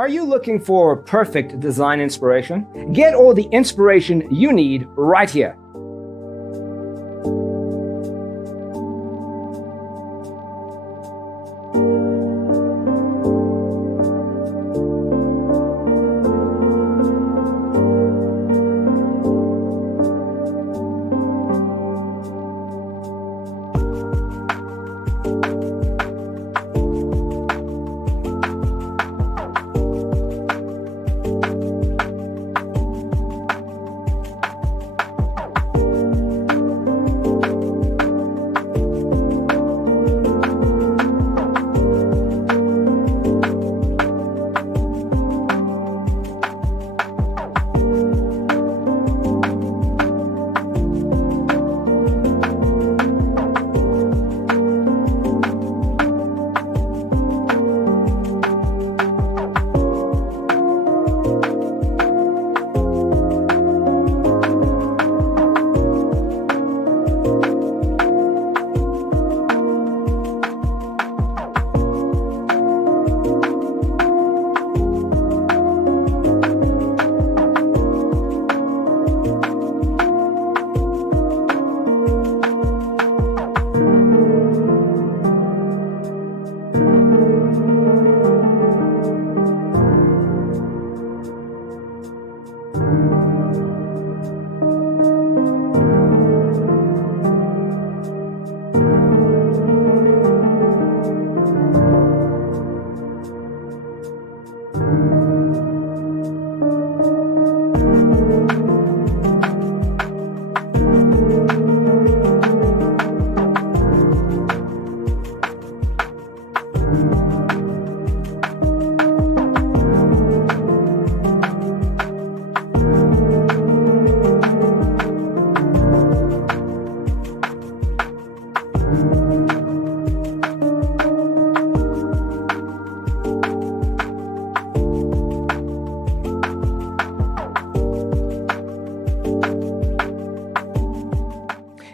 Are you looking for perfect design inspiration? Get all the inspiration you need right here.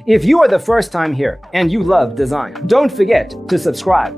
If you are the first time here and you love design, don't forget to subscribe.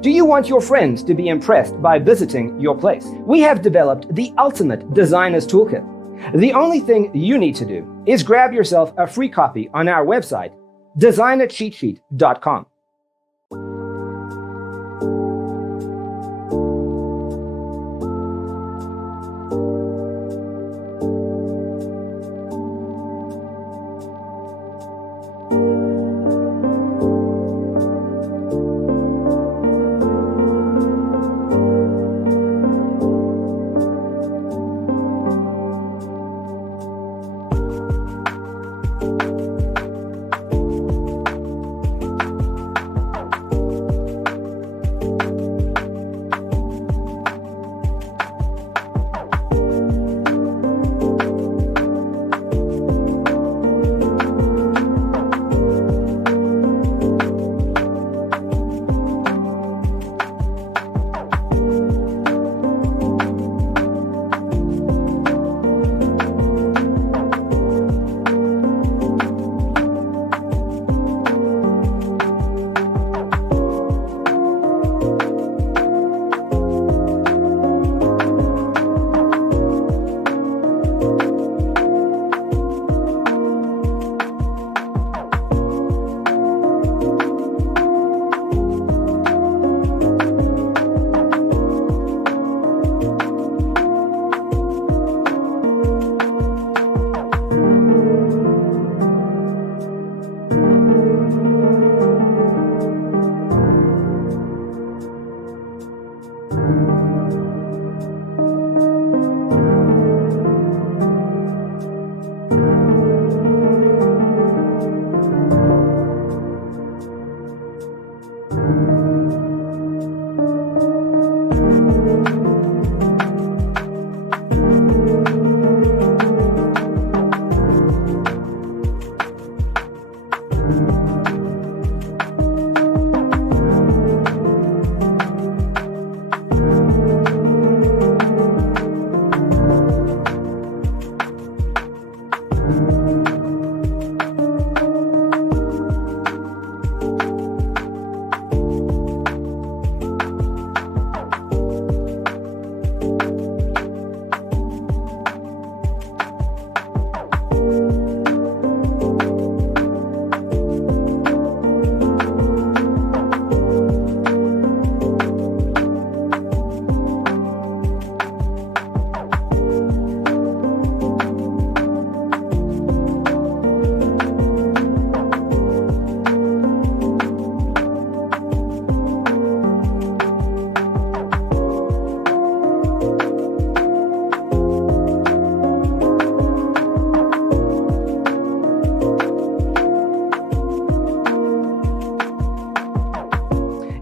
Do you want your friends to be impressed by visiting your place? We have developed the ultimate designer's toolkit. The only thing you need to do is grab yourself a free copy on our website, designercheatsheet.com.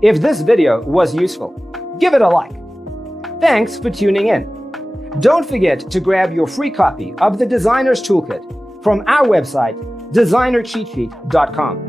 If this video was useful, give it a like. Thanks for tuning in. Don't forget to grab your free copy of the Designer's Toolkit from our website, designercheatsheet.com.